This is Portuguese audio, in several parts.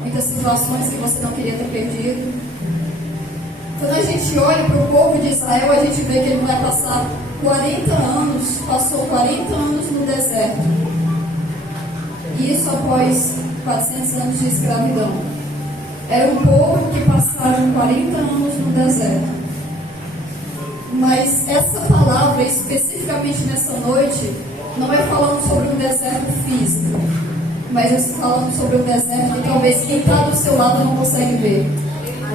muitas situações que você não queria ter perdido. Quando a gente olha para o povo de Israel, a gente vê que ele vai passar 40 anos, passou 40 anos no deserto. E isso após 400 anos de escravidão. Era um povo que passaram 40 anos no deserto. Mas essa palavra, especificamente nessa noite, não é falando sobre um deserto físico, mas é falando sobre um deserto que talvez quem está do seu lado não consegue ver.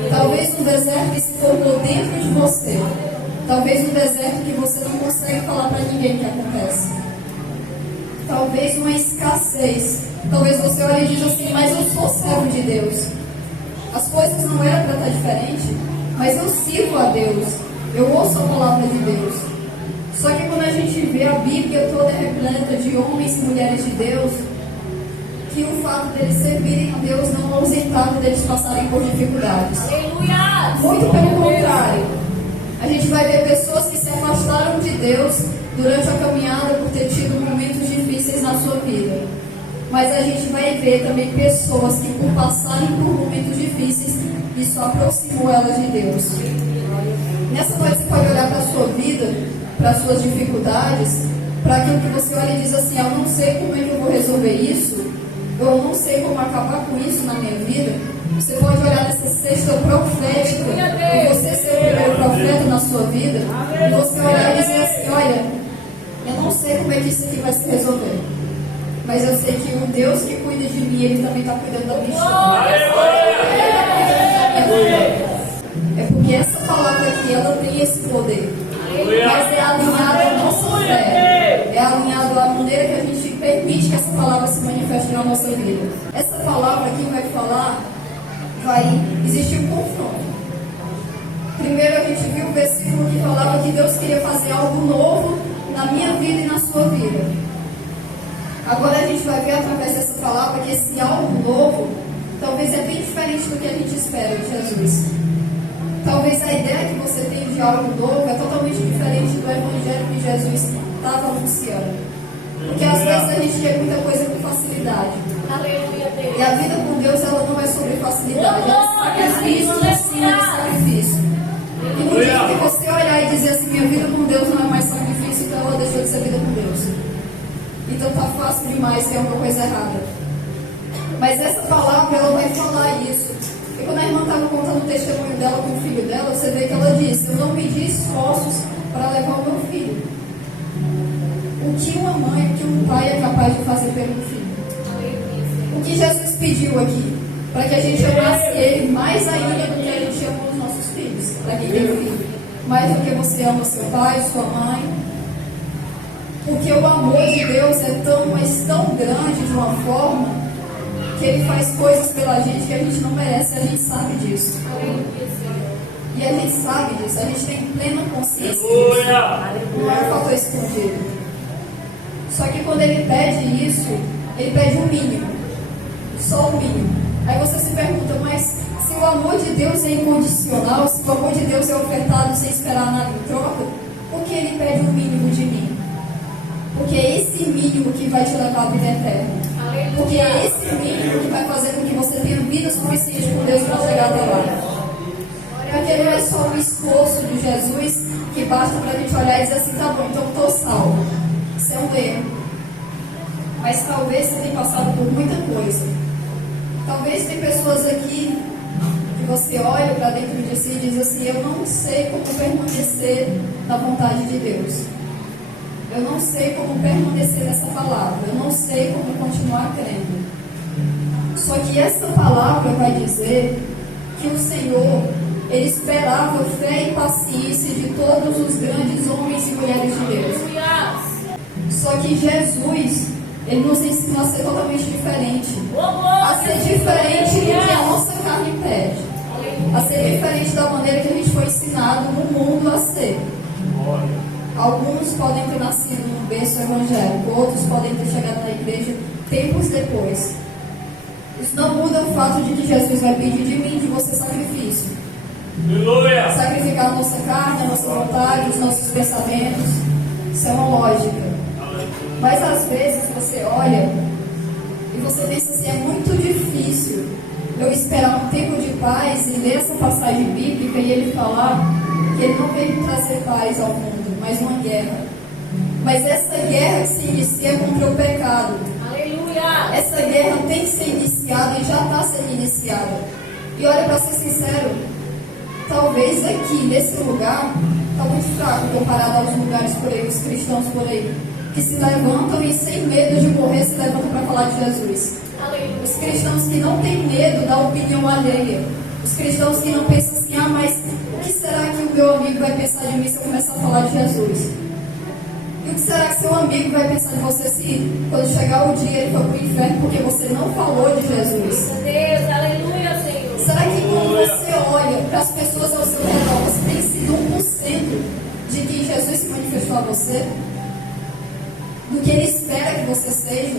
Talvez um deserto que se formou dentro de você. Talvez um deserto que você não consegue falar para ninguém que acontece. Talvez uma escassez. Talvez você olhe e diz assim, mas eu sou servo de Deus. As coisas não eram para estar diferente, mas eu sirvo a Deus. Eu ouço a palavra de Deus. Só que quando a gente vê a Bíblia toda repleta de homens e mulheres de Deus, que o fato deles servirem a Deus não ausentava deles passarem por dificuldades. Aleluia! Muito pelo contrário. A gente vai ver pessoas que se afastaram de Deus durante a caminhada por ter tido momentos difíceis na sua vida. Mas a gente vai ver também pessoas que por passarem por momentos difíceis, isso aproximou elas de Deus. Nessa noite você pode olhar para a sua vida, para as suas dificuldades, para aquilo que você olha e diz assim, eu não sei como é que eu vou resolver isso, eu não sei como acabar com isso na minha vida. Você pode olhar nessa cesta profética e você ser o primeiro profeta na sua vida, e você olhar e dizer assim, olha, eu não sei como é que isso aqui vai se resolver, mas eu sei que o Deus que cuida de mim, Ele também está cuidando da minha história. É porque essa palavra aqui, ela tem esse poder. Mas é alinhado à nossa fé. É alinhado à maneira que a gente permite que essa palavra se manifeste na nossa vida. Essa palavra aqui vai falar, vai existir um confronto. Primeiro a gente viu o versículo que falava que Deus queria fazer algo novo na minha vida e na sua vida. Agora a gente vai ver através dessa palavra que esse algo novo talvez é bem diferente do que a gente espera de Jesus. Talvez a ideia que você tem de algo novo é totalmente diferente do evangelho que Jesus estava anunciando. Porque às vezes a gente quer muita coisa com facilidade. Aleluia, Deus. E a vida com Deus, ela não é sobre facilidade, é sacrifício em cima de sacrifício. E no dia que você olhar e dizer assim, minha vida com Deus não é mais sacrifício, então ela deixou de ser vida com Deus. Então tá fácil demais, tem alguma coisa errada. Mas essa palavra, ela vai falar isso. E quando a irmã estava contando o testemunho dela com o filho dela, você vê que ela disse, eu não medi esforços para levar o meu filho. O que uma mãe, o que um pai é capaz de fazer pelo filho? O que Jesus pediu aqui? Para que a gente amasse Ele mais ainda do que a gente ama os nossos filhos. Para quem tem filho. Mais do que você ama seu pai, sua mãe. Porque o amor de Deus é tão, mas tão grande de uma forma que Ele faz coisas pela gente que a gente não merece, a gente sabe disso. E a gente sabe disso, a gente tem plena consciência disso. Não é um fator escondido. Só que quando Ele pede isso, Ele pede o mínimo. Só o mínimo. Aí você se pergunta, mas se o amor de Deus é incondicional, se o amor de Deus é ofertado sem esperar nada em troca, por que Ele pede o mínimo de mim? Porque é esse mínimo que vai te levar à vida eterna. Porque é esse mínimo que vai fazer com que você tenha vida suficiente com Deus para chegar até lá. Porque não é só o esforço de Jesus que basta para a gente olhar e dizer assim, tá bom, então eu estou salvo. Isso é um erro. Mas talvez você tenha passado por muita coisa. Talvez tem pessoas aqui que você olha para dentro de si e diz assim, eu não sei como permanecer na vontade de Deus. Eu não sei como permanecer nessa palavra. Eu não sei como continuar crendo. Só que essa palavra vai dizer que o Senhor, Ele esperava fé e paciência de todos os grandes homens e mulheres de Deus. Só que Jesus, Ele nos ensina a ser totalmente diferente. A ser diferente do que a nossa carne pede. A ser diferente da maneira que a gente foi ensinado no mundo a ser. Alguns podem ter nascido num berço evangélico, outros podem ter chegado na igreja tempos depois. Isso não muda o fato de que Jesus vai pedir de mim, de você, sacrifício. Sacrificar a nossa carne, a nossa vontade, os nossos pensamentos. Isso é uma lógica. Mas às vezes você olha e você pensa assim, é muito difícil paz e ler essa passagem bíblica e ele falar que ele não veio trazer paz ao mundo, mas uma guerra. Mas essa guerra se inicia contra o pecado. Aleluia. Essa guerra tem que ser iniciada e já está sendo iniciada. E olha, para ser sincero, talvez aqui nesse lugar está muito fraco comparado aos lugares por aí, os cristãos por aí, que se levantam e sem medo de morrer se levantam para falar de Jesus. Aleluia. Os cristãos que não têm medo da opinião alheia. Os cristãos que não pensam assim, mas o que será que o meu amigo vai pensar de mim se eu começar a falar de Jesus? E o que será que seu amigo vai pensar de você se quando chegar o dia ele for para o inferno porque você não falou de Jesus? Deus, aleluia, Senhor. Será que quando você olha para as pessoas ao seu redor, você tem sido 1% de quem Jesus se manifestou a você? Do que Ele espera que você seja?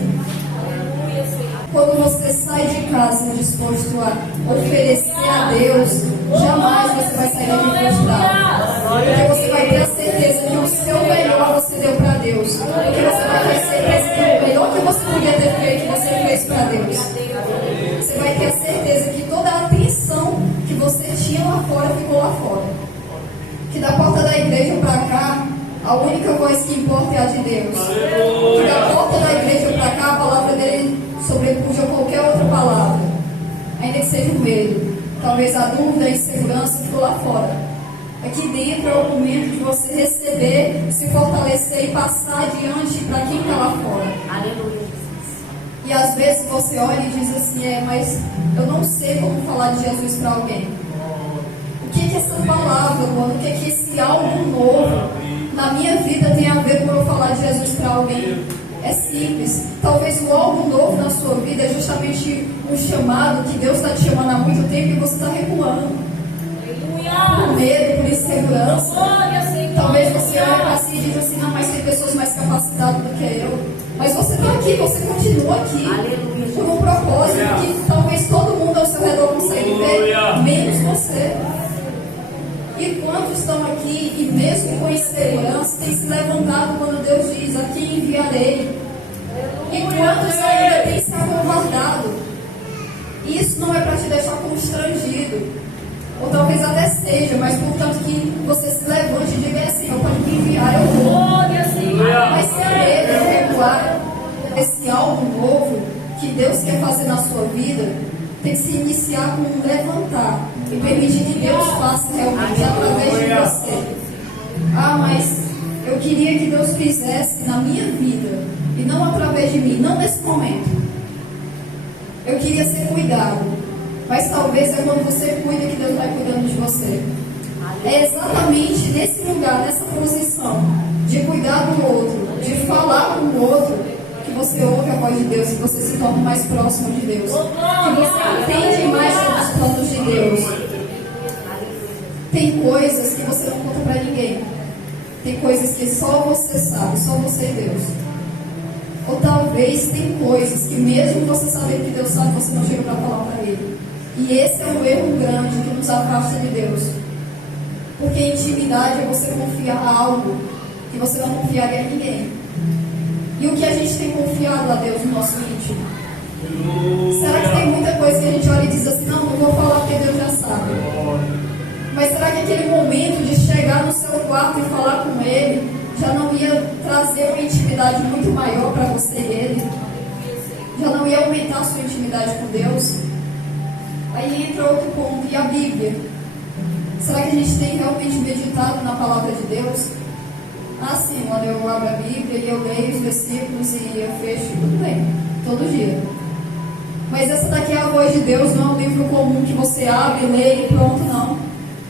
Aleluia, Senhor. Quando você sai de casa disposto a oferecer a Deus, jamais você vai sair daqui frustrado. Porque você vai ter a certeza que o seu melhor você deu para Deus. Porque você vai ter certeza que o melhor que você podia ter feito, você fez para Deus. Você vai ter a certeza que toda a atenção que você tinha lá fora ficou lá fora. Que da porta da igreja para cá, a única voz que importa é a de Deus. Que da porta da igreja para cá, a palavra dele sobrepuja qualquer outra palavra. Ainda que seja o medo. Talvez a dúvida, a insegurança ficou lá fora. Aqui dentro é o momento de você receber, se fortalecer e passar adiante para quem está lá fora. Aleluia. E às vezes você olha e diz assim, mas eu não sei como falar de Jesus para alguém. O que é essa palavra, mano? O que é esse algo novo na minha vida tem a ver com eu falar de Jesus para alguém? É simples. Talvez o algo novo na sua vida é justamente um chamado que Deus está te chamando há muito tempo e você está recuando. Por medo, por insegurança. Talvez você olhe para si e diga assim, mas tem pessoas mais capacitadas do que eu. Mas você está aqui, você continua aqui. Aleluia. Por um propósito que talvez todo mundo ao seu redor consegue ver, menos você. E quantos estão aqui e mesmo com insegurança têm se levantado quando Deus diz, a quem enviarei? E quantos ainda têm se acovardado? Isso não é para te deixar constrangido. Ou talvez até seja, mas portanto que você se levante e diga assim, eu pode me enviar, eu vou. Mas sem medo de recuar. Esse algo novo que Deus quer fazer na sua vida tem que se iniciar com um levantar e permitir que Deus faça realmente através de você. Mas eu queria que Deus fizesse na minha vida e não através de mim, não nesse momento. Eu queria ser cuidado, mas talvez é quando você cuida que Deus vai cuidando de você. É exatamente nesse lugar, nessa posição de cuidar do outro, de falar com o outro, que você ouve a voz de Deus, que você se torna mais próximo de Deus, que você entende mais sobre os planos de Deus. Tem coisas que você não conta para ninguém. Tem coisas que só você sabe, só você e Deus. Ou talvez tem coisas que mesmo você sabendo que Deus sabe, você não chega para falar para Ele. E esse é um erro grande que nos afasta de Deus. Porque intimidade é você confiar a algo que você não confiaria em ninguém. E o que a gente tem confiado a Deus no nosso íntimo? Será que tem muita coisa que a gente olha e diz assim, não vou falar porque Deus já sabe. Mas será que aquele momento de chegar no seu quarto e falar com Ele já não ia trazer uma intimidade muito maior para você e Ele? Já não ia aumentar a sua intimidade com Deus? Aí entra outro ponto, e a Bíblia? Será que a gente tem realmente meditado na palavra de Deus? Sim, quando eu abro a Bíblia e eu leio os versículos e eu fecho, tudo bem, todo dia. Mas essa daqui é a voz de Deus, não é um livro comum que você abre, lê e pronto, não.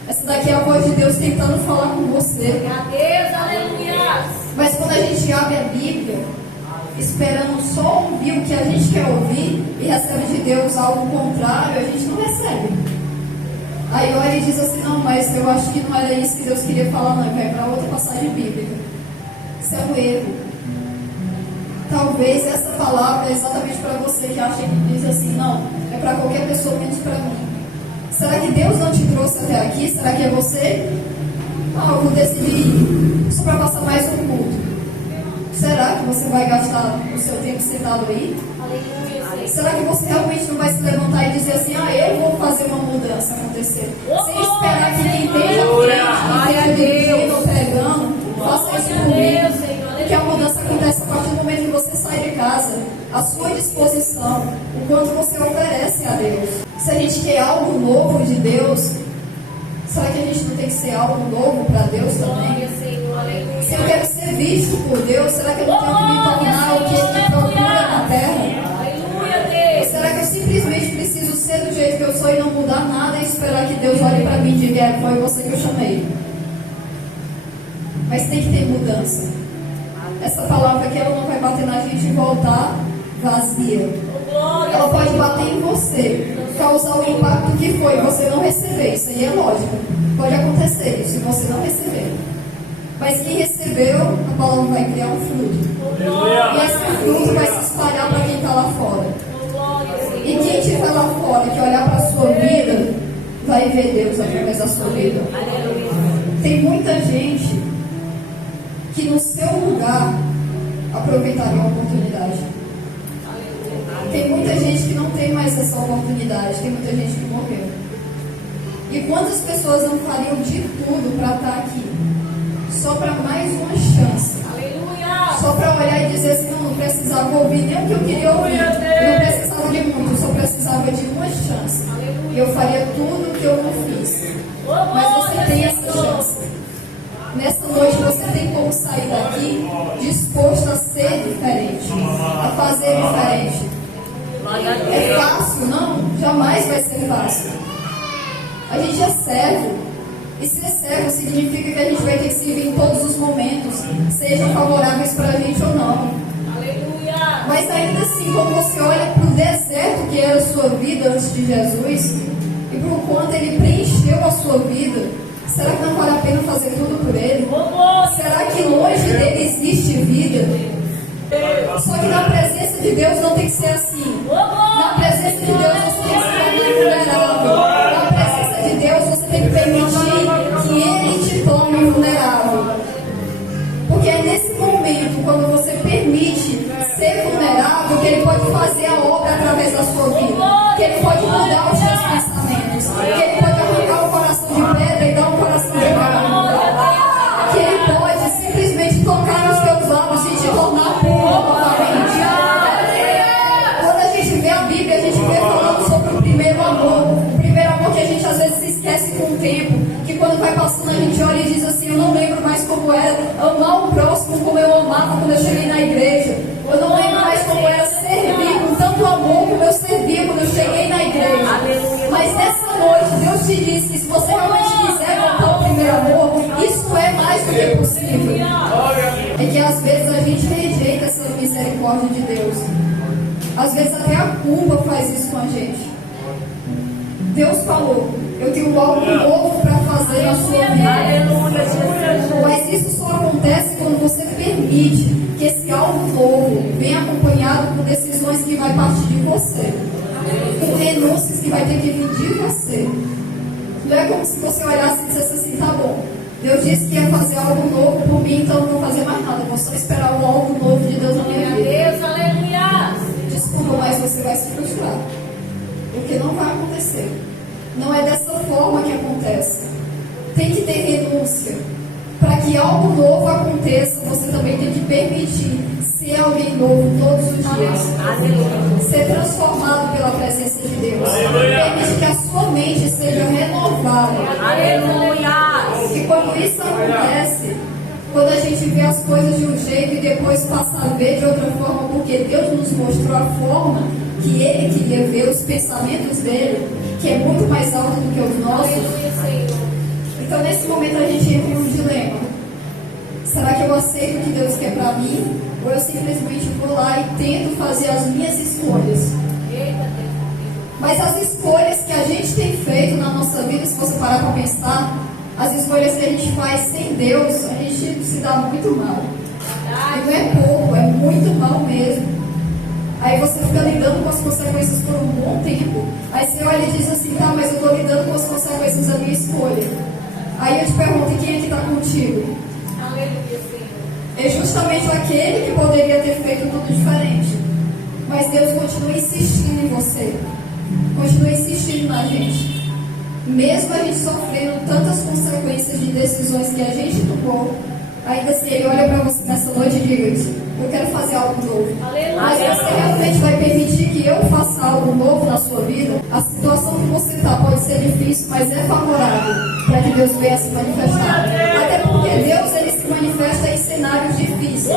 Essa daqui é a voz de Deus tentando falar com você. Deus, aleluia. Mas quando a gente abre a Bíblia, esperando só ouvir o que a gente quer ouvir e recebe de Deus algo contrário, a gente não recebe. Aí olha e diz assim, não, mas eu acho que não era isso que Deus queria falar, não, vai para outra passagem bíblica. Isso é um erro. Talvez essa palavra é exatamente para você que acha que diz assim, não, é para qualquer pessoa menos para mim. Será que Deus não te trouxe até aqui? Será que é você? Eu vou decidir só para passar mais um culto. Será que você vai gastar o seu tempo sentado aí? Aleluia. Será que você realmente não vai se levantar e dizer assim, eu vou fazer uma mudança acontecer. Sem esperar que quem esteja frente, quem esteja dirigindo ou pregando, faça isso por mim. Que a mudança acontece a partir do momento que você sai de casa, a sua disposição, o quanto você oferece a Deus. Se a gente quer algo novo de Deus, será que a gente não tem que ser algo novo para Deus também? Se eu quero ser visto por Deus, será que eu não tenho que me tornar o que Ele procura na terra? Ou será que eu simplesmente preciso ser do jeito que eu sou e não mudar nada e esperar que Deus olhe para mim e diga, foi você que eu chamei? Mas tem que ter mudança. Essa palavra aqui, ela não vai bater na gente e voltar vazia. Ela pode bater em você, causar o impacto que foi você não receber. Isso aí é lógico. Pode acontecer se você não receber. Mas quem recebeu, a palavra vai criar um fruto. E esse fruto vai se espalhar para quem está lá fora. E quem estiver lá fora, que olhar para a sua vida, vai ver Deus através da sua vida. Tem muita gente que no seu lugar aproveitaria a oportunidade. Tem muita gente que não tem mais essa oportunidade. Tem muita gente que morreu. E quantas pessoas não fariam de tudo para estar aqui? Só para mais uma chance. Só para olhar e dizer assim, não precisava ouvir nem o que eu queria ouvir. Eu não precisava de muito, eu só precisava de uma chance. E eu faria tudo o que eu não fiz. Mas você tem essa chance. Nessa noite você tem como sair daqui disposto a ser diferente, a fazer diferente. É fácil? Não, jamais vai ser fácil. A gente é servo. E ser servo significa que a gente vai ter que servir em todos os momentos, sejam favoráveis para a gente ou não. Mas ainda assim, quando você olha para o deserto que era a sua vida antes de Jesus, e por quanto ele preencheu a sua vida, será que não vale a pena fazer tudo por ele? Será que longe dele existe vida? Só que na presença de Deus não tem que ser assim. Na presença de Deus você tem que ser vulnerável. Na presença de Deus você tem que permitir que Ele te torne vulnerável. Porque é nesse momento, quando você permite ser vulnerável, que Ele pode fazer a obra através da sua vida. Que Ele pode mudar os seus pensamentos. Que Ele pode arrancar o coração de pedra e dar um coração de carne. Que Ele pode simplesmente tocar nos teus lábios e te tornar puro novamente. Quando a gente vê a Bíblia, a gente vê falando sobre o primeiro amor. O primeiro amor que a gente às vezes se esquece com o tempo. Que quando vai passando a gente olha e diz assim, eu não lembro mais como era amar o próximo como eu amava quando eu cheguei na igreja. Eu não lembro mais como era servir com tanto amor como eu servia quando eu cheguei na igreja. Mas nessa noite Deus te diz que se você realmente quiser voltar ao primeiro amor, isso é mais do que possível. É que às vezes a gente rejeita essa misericórdia de Deus. Às vezes até a culpa faz isso com a gente. Deus falou, eu tenho algo novo para fazer na sua vida. Mas isso só acontece quando você permite que esse algo novo venha acompanhado por decisões que vai partir de você. Com renúncias que vai ter que vir de você. Não é como se você olhasse e dissesse assim, tá bom, Deus disse que ia fazer algo novo por mim, então eu não vou fazer mais nada. Eu vou só esperar o algo novo de Deus na minha vida. Deus, aleluia. Desculpa, mas você vai se frustrar. Porque não vai acontecer. Não é dessa forma que acontece. Tem que ter renúncia. Para que algo novo aconteça, você também tem que permitir ser alguém novo todos os dias. Ser transformado pela presença de Deus. Permitir que a sua mente seja renovada. Aleluia. E quando isso acontece, quando a gente vê as coisas de um jeito e depois passa a ver de outra forma, porque Deus nos mostrou a forma que Ele queria ver, os pensamentos dele, que é muito mais alto do que os nossos. Então nesse momento a gente entra em um dilema. Será que eu aceito o que Deus quer para mim? Ou eu simplesmente vou lá e tento fazer as minhas escolhas? Mas as escolhas que a gente tem feito na nossa vida, se você parar para pensar, as escolhas que a gente faz sem Deus, a gente se dá muito mal. E não é pouco, é muito mal mesmo. Aí você fica lidando com as consequências por um bom tempo. Aí você olha e diz assim, tá, mas eu estou lidando com as consequências da minha escolha. Aí eu te pergunto, e quem é que está contigo? Aleluia, Senhor. É justamente aquele que poderia ter feito tudo diferente. Mas Deus continua insistindo em você. Continua insistindo na gente. mesmo a gente sofrendo tantas consequências de decisões que a gente tomou, ainda assim Ele olha para você nessa noite e diz: eu quero fazer algo novo. Mas você realmente vai permitir que eu faça algo novo na sua vida? A situação que você está pode ser difícil, mas é favorável para que Deus venha se manifestar. Até porque Deus, Ele se manifesta em cenários difíceis.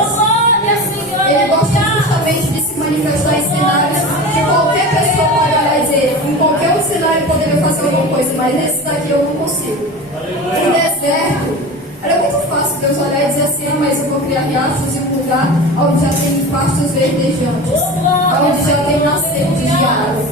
Ele gosta justamente de se manifestar em cenários que qualquer pessoa pode olhar e dizer: em qualquer outro cenário poderia fazer alguma coisa, mas nesse daqui eu não consigo. No deserto, era muito fácil Deus olhar e dizer assim: mas eu vou criar riachos em um lugar onde já tem pastos verdejantes, onde já tem nascentes de água.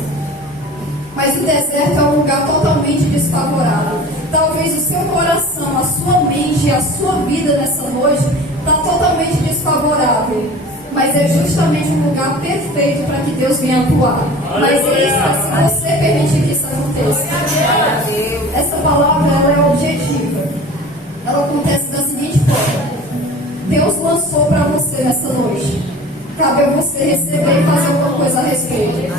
Mas o deserto é um lugar totalmente desfavorável. Talvez o seu coração, a sua mente e a sua vida nessa noite está totalmente desfavorável. Mas é justamente um lugar perfeito para que Deus venha atuar. Mas isso é se você permitir que isso aconteça. Essa palavra ela é objetiva. Ela acontece da seguinte forma: Deus lançou para você nessa noite. Cabe a você receber e fazer alguma coisa a respeito.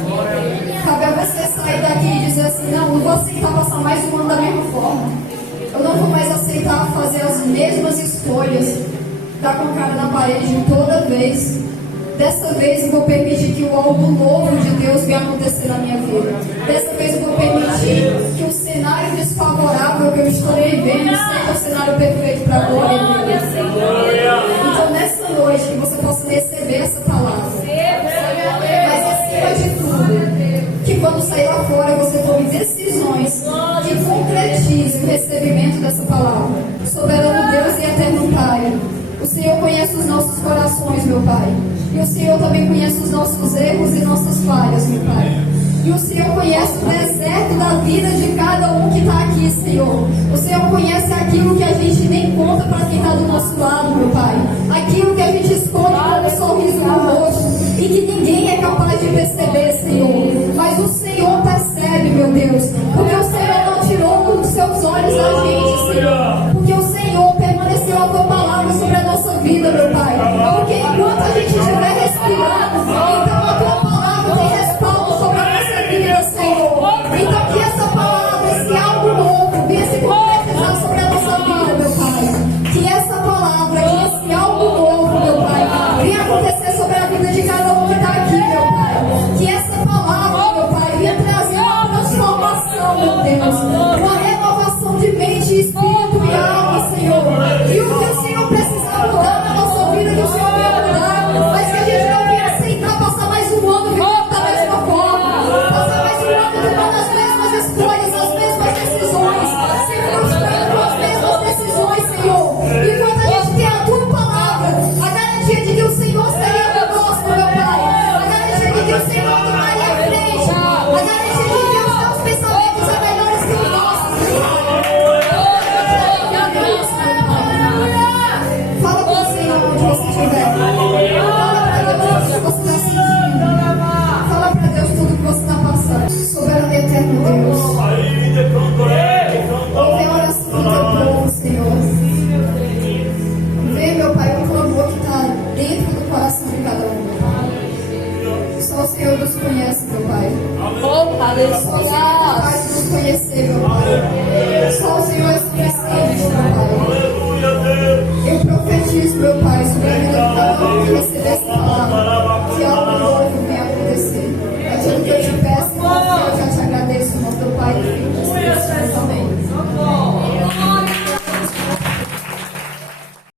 Cabe a você sair daqui e dizer assim: não vou aceitar passar mais um ano da mesma forma. Eu não vou mais aceitar fazer as mesmas escolhas, dar com a cara na parede toda vez. Dessa vez eu vou permitir que algo novo de Deus venha acontecer na minha vida. Dessa vez eu vou permitir que o cenário desfavorável que eu estou vivendo seja o cenário perfeito para a glória de Deus. Então nessa noite que você possa receber essa palavra. Mas acima de tudo, que quando sair lá fora você tome decisões que concretizem o recebimento dessa palavra. Soberano Deus e eterno Pai, o Senhor conhece os nossos corações, meu Pai. E o Senhor também conhece os nossos erros e nossas falhas, meu Pai. E o Senhor conhece o deserto da vida de cada um que está aqui, Senhor. O Senhor conhece aquilo que a gente nem conta para quem está do nosso lado, meu Pai. Aquilo que a gente esconde com um sorriso no rosto e que ninguém é capaz de perceber, Senhor. Mas o Senhor percebe, meu Deus. Porque o Senhor não tirou dos seus olhos da gente, Senhor. Porque o Senhor permaneceu a tua palavra sobre a nossa vida, meu Pai. Porque enquanto a gente estiver respirando, então a tua palavra tem respaldo sobre a nossa vida, Senhor. Então que essa palavra, esse algo novo, venha se concretizar sobre a nossa vida, meu Pai. Que essa palavra, que esse algo novo, meu Pai, venha acontecer sobre a vida de cada um que está aqui, meu Pai. Que essa palavra, meu Pai, venha trazer uma transformação, meu Deus. Uma renovação de mente, espírito e alma, Senhor. E o que o Senhor precisa mudar na nossa vida, que o Senhor venha mudar. Mas que a gente não venha aceitar passar mais um ano vivendo da mesma forma. Passar mais um ano tomando as mesmas escolhas, as mesmas decisões. Se frustrando com as mesmas decisões, Senhor. Enquanto a gente tem a tua palavra, a garantia de que o Senhor seria conosco, meu Pai. A garantia de que o Senhor tomaria a frente. A garantia de que os teus pensamentos são melhores que os nossos, Senhor. Fala com o Senhor onde você estiver. Fala para Deus o que você está sentindo. Fala para Deus tudo que você está passando. Soberano e eterno Deus. Ouve a oração do teu povo, Senhor. Vê, meu Pai, o clamor que está dentro do coração de cada um, meu Pai. Só o Senhor nos conhece, meu Pai. Só o Senhor é capaz de nos conhecer, meu Pai. Só o Senhor é suficiente, meu Pai. Eu profetizo, meu Pai,